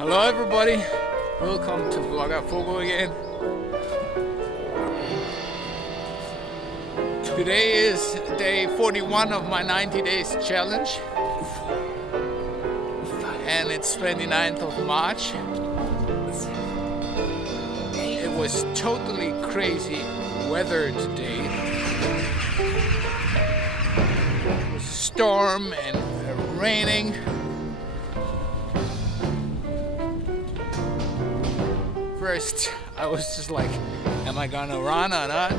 Hello everybody, welcome to Vlogafogo again. Today is day 41 of my 90 days challenge and it's 29th of March. It was totally crazy weather today. It was a storm and raining. First, I was just like, am I gonna run or not?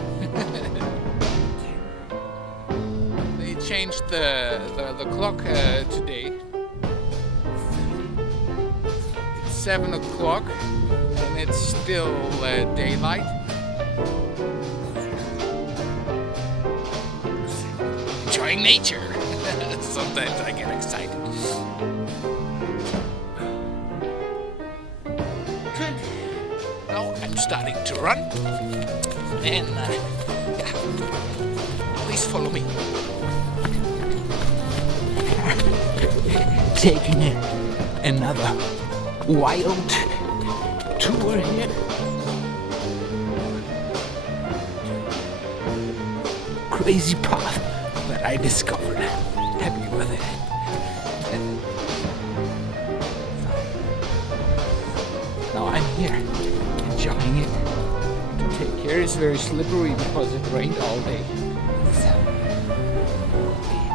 They changed the clock today. It's 7 o'clock and it's still daylight. Enjoying nature. Sometimes I get excited. Now I'm starting to run, and yeah, please follow me. Taking another wild tour here. Crazy path that I discovered. Happy with it. Now I'm here, enjoying it. To take care, it's very slippery because it rained all day. 7, 8,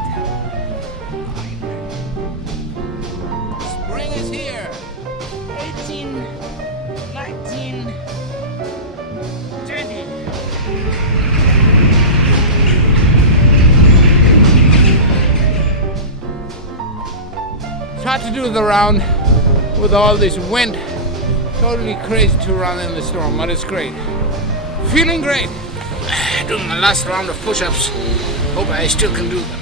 9. Spring is here. 18, 19, 20. It's hard to do the round with all this wind. Totally crazy to run in the storm, but it's great. Feeling great. Doing my last round of push-ups. Hope I still can do them.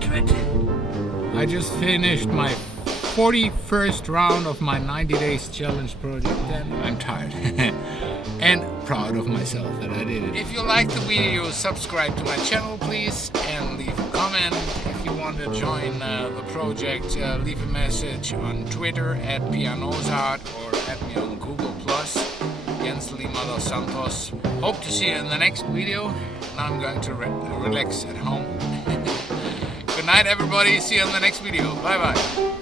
20. I just finished my 41st round of my 90 days challenge project and I'm tired. And proud of myself that I did it. If you liked the video, subscribe to my channel please and leave a comment. If you want to join the project, leave a message on Twitter at @pianosart or add me on Google+, Lima dos Santos. Hope to see you in the next video. Now I'm going to relax at home. Good night everybody, see you in the next video. Bye bye.